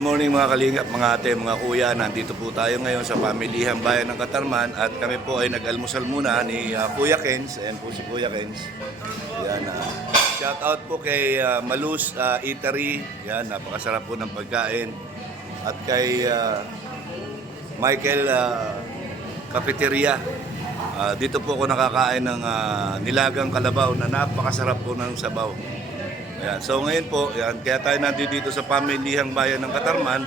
Good morning mga kalingap, mga ate, mga kuya. Nandito po tayo ngayon sa pamilihang bayan ng Katarman at kami po ay nag-almusal muna ni Kuya Kens. Ayan po si Kuya Kens. Ayan, shout out po kay Malus Eatery. Ayan, napakasarap po ng pagkain. At kay Michael Cafeteria. Dito po ako nakakain ng nilagang kalabaw na napakasarap po ng sabaw. Ayan. So ngayon po, ayan, kaya tayo nandito dito sa pamilihang bayan ng Katarman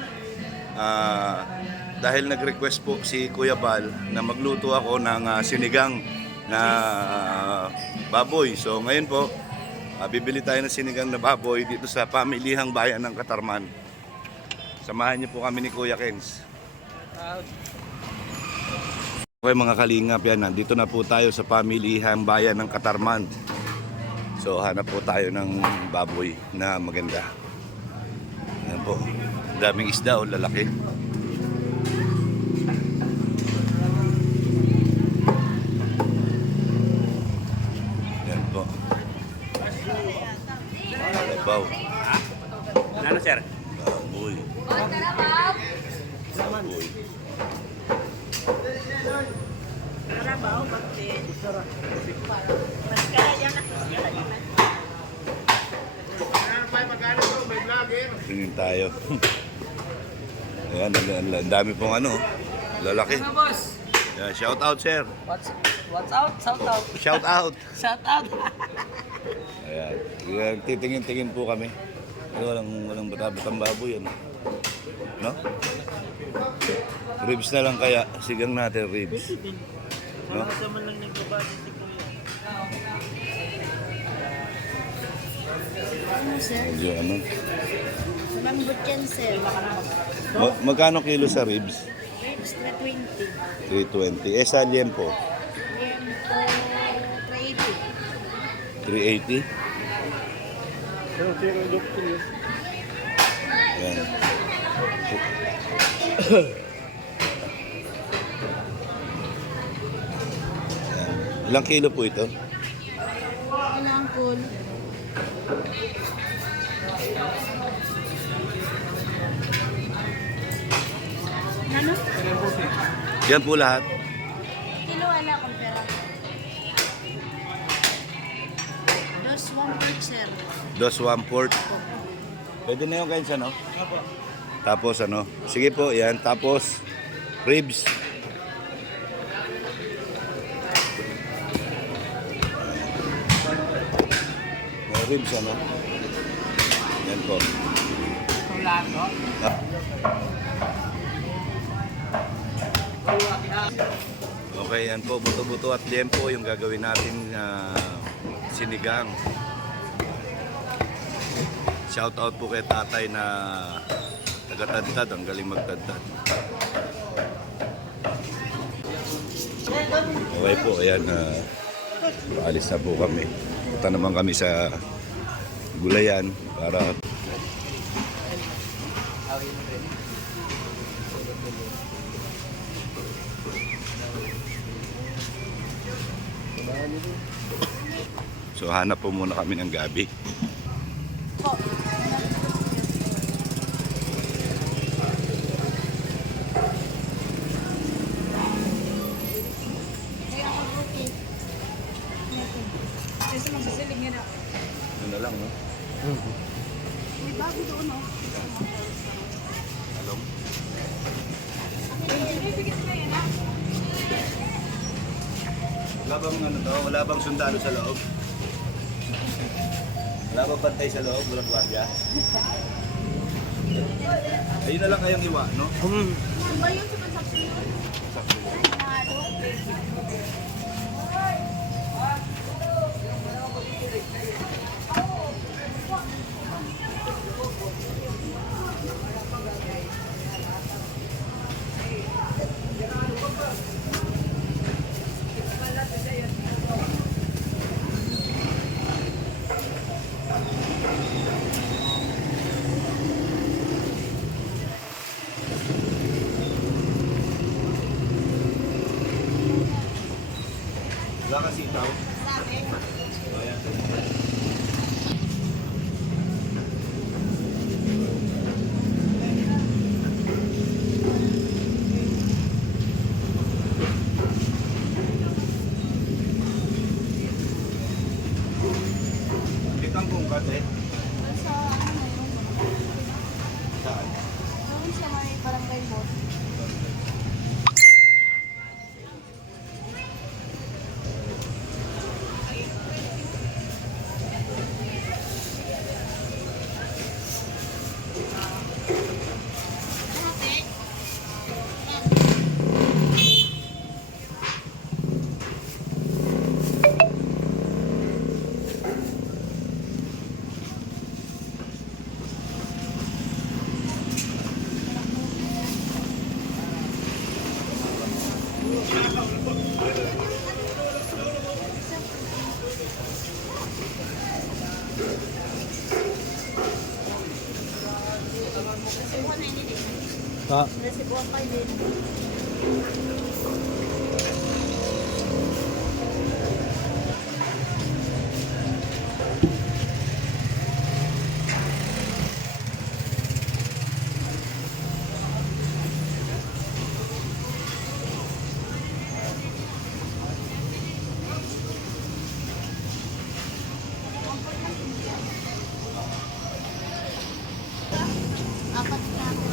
dahil nag-request po si Kuya Bal na magluto ako ng sinigang na baboy. So ngayon po, bibili tayo ng sinigang na baboy dito sa pamilihang bayan ng Katarman. Samahan niyo po kami ni Kuya Kens. Okay mga kalingap, yan, nandito na po tayo sa pamilihang bayan ng Katarman. So hanap po tayo ng baboy na maganda. Ayan po. Daming isda o lalaki. Ayan po. Kalabaw. Ano sir? Baboy. Baboy. Karabaw, bakit? Mas kaya yan ako. Tingin tayo. Ayan, ang dami pong lalaki. Ayan, shout out sir. What's out? Shout out. Shout out. Shout out. Ayan, titingin-tingin po kami. Walang bata-batang baboy yan. No? Ribs na lang kaya. Sigang natin ribs. No? Ano sir? Medyo Malambot yan sir. magkano kilo sa ribs? Ribs na 20. 320. Sa liempo? Liempo 380. 380. Ayan. Ayan. Ilang kilo po ito? Ilang cool? Ano? Yan po lahat. Kilo wala kong pera. Dos 1 sir. Dos 1/4. Pwede na yung kain sa Tapos sige po, yan. Tapos ribs. May ribs Yan po. Tulato. Okay, yan po. Buto-buto at liempo yung gagawin natin sinigang. Shout out po kay tatay na taga-tadtad. Ang galing magtadtad. Okay po, ayan. Paalis na po kami. Punta naman kami sa gulayan para so hanap po muna kami ng gabi. Yun na lang, no? May bago doon Alam? Wala bang wala bang sundalo sa loob? Wala bang bantay sa loob? Walang gwardiya? Ayun na lang kayong iwa, no? Ano ba yung sumasaksiyon? Wala ka sitaw? Ayan. Doon sa may barangay boss. Pa. Nasibuan pa din. Apat na ako.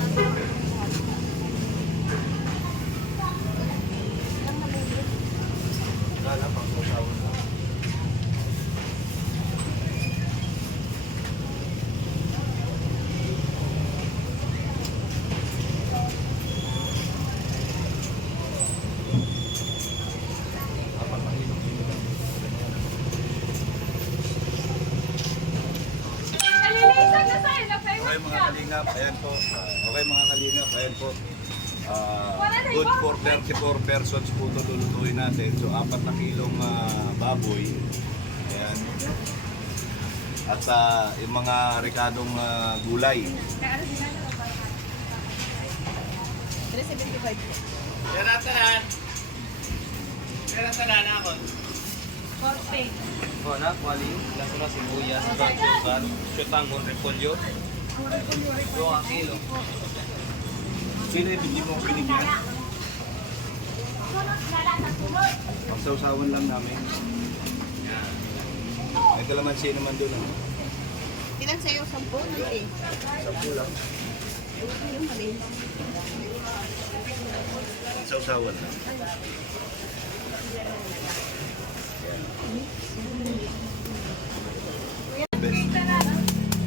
Okay mga kalingap, ayan po. Okay mga kalingap, ayan po. Good for 34 persons po ito lulutuin natin. So 4 na kilong baboy. Ayan. At yung mga ricadong gulay. 375. Tanan ako. 40. Hola, kualing, lasura, sibuyas, batukan, syutang, repolyo. 2 kilo. Sino yung bigyan mo binigyan? Pagsawsawan lang namin. May kalamansi naman doon. Ilan sa'yo? 10? Hindi eh. 10 lang. Yung mali. Pagsawsawan lang.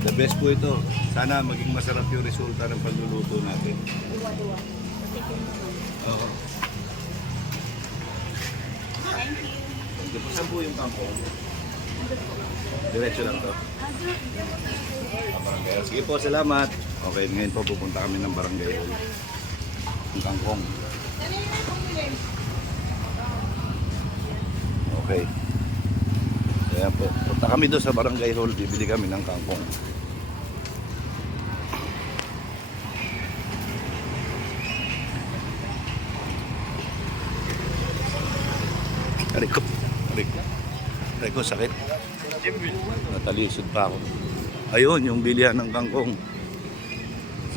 The best po ito. Sana maging masarap yung resulta ng pagluluto natin. Duwa-duwa. Oo. Thank you. Di po, saan po yung kampo? Diretso lang to. Barangay. Sige po, salamat. Okay, ngayon po pupunta kami ng barangay. Ang kangkong. Okay. Kaya po, punta kami doon sa barangay hall, bibili kami ng kangkong. Aray ko, aray ko, sakit. Natalisod pa ako. Ayun, yung bilihan ng kangkong.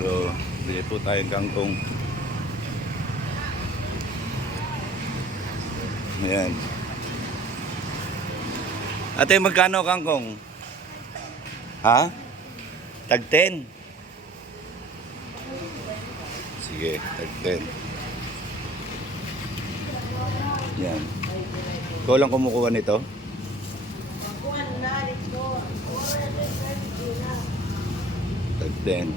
So, bili po tayong kangkong. Ayan. Ate, magkano kangkong? Ha? Tag 10? Sige, tag 10. Yan. Ikaw lang kumukuha nito? Tag 10.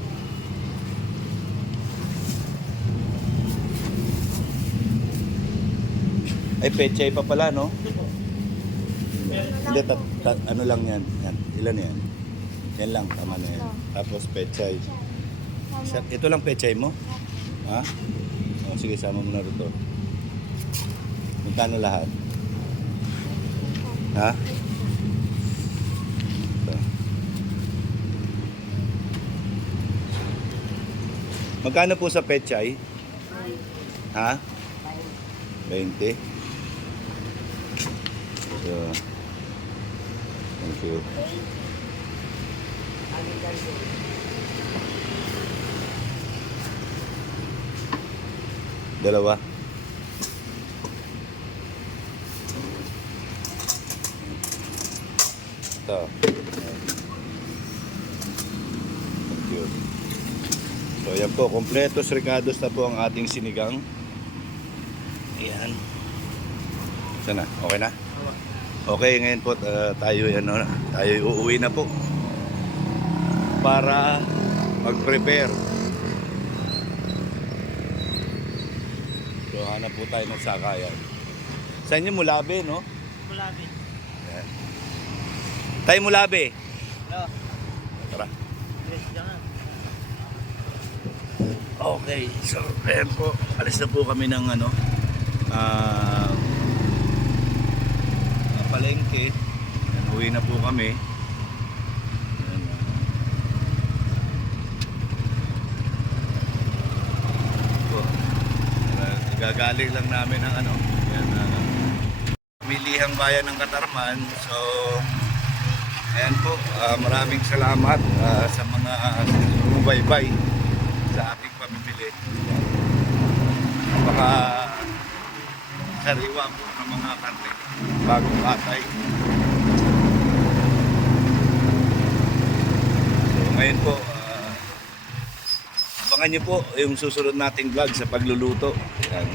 Ay, pechay pa pala, no? Hindi, ano lang yan. Yan. Ilan yan? Yan lang, tama na yan. Tapos pechay. Ito lang pechay mo? Ha? O, sige, sama mo na rito. Magkano lahat? Ha? Ito. Magkano po sa pechay? Ha? 20? So, thank you. Dalawa. Ito. Thank you. So yan po, kompletos ricados na po ang ating sinigang. Ayan. Sana, okay na? Okay, ngayon po tayo uuwi na po para mag-prepare. So hanap po tayo ng sakayan. Saan yung Mulabe, no? Mulabi. Ayan. Tayo Mulabe. Hello. Tara. Yes, jangan. Okay, so ayan po, alis na po kami ng palengke. Ayan, uwi na po kami. Ayan, po. Gagaling lang namin ng ayan, Pamilihang Bayan ng Katarman. So ayan po, maraming salamat sa mga sumubaybay sa ating pamimili. Baka sariwa po ng mga karne, bagong patay. So ngayon po, abangan nyo po yung susunod nating vlog sa pagluluto. Yan.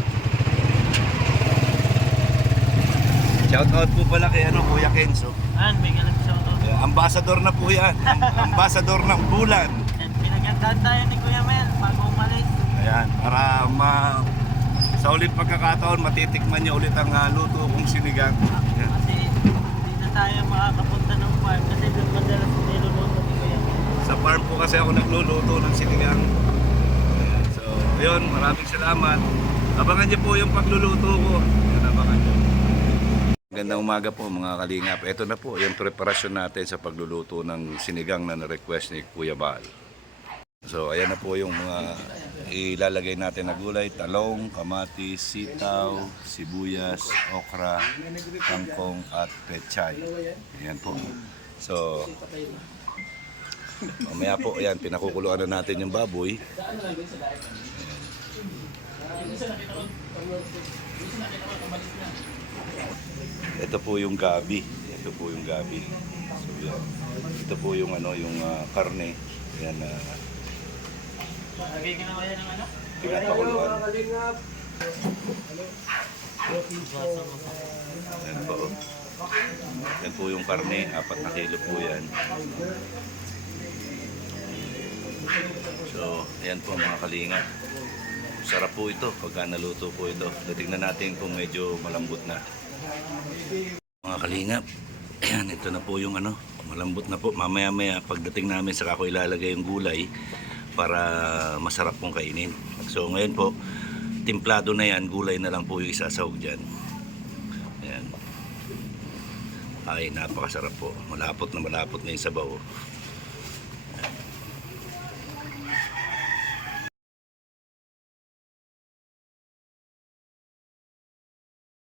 Shoutout po pala kay Kuya Kenzo. May galang siya ito. Ambassador na po yan. Ambassador ng bulan. Pinagandaan tayo ni Kuya Mel bago umalis. Ayan, para sa ulit pagkakataon matitikman niyo ulit ang luto kong sinigang. Ayan. Kasi dito tayo makakapunta ng farm kasi doon madalas niluluto ni Kuya Mel. Sa farm po kasi ako nagluluto ng sinigang. Ayan. So, ayun, maraming salamat. Abangan niyo po yung pagluluto ko. Ayan, abangan niyo. Magandang umaga po mga kalingap. Ito na po yung preparasyon natin sa pagluluto ng sinigang na na-request ni Kuya Bal. So ayan na po yung mga ilalagay natin na gulay, talong, kamatis, sitaw, sibuyas, okra, kangkong at pechay. Ayan po. So mamaya po, ayan, pinakukuluan na natin yung baboy. Ito po yung gabi. Ito po yung gabi. So yan. Ito po yung yung karne. Ayan Lagay ka na kaya ng ano? pinapakuluan. Ayan po. Yan po yung karne, 4 na kilo po yan. So, ayan po mga kalingap. Sarap po ito pagka naluto po ito. Tingnan natin kung medyo malambot na. Mga kalingap, ayan, ito na po yung malambot na po. Mamaya-maya pagdating namin saka ko ilalagay yung gulay para masarap pong kainin. So ngayon po, timplado na yan, gulay na lang po yung isasawag dyan. Ayan. Ay, napakasarap po. Malapot na yung sabaw.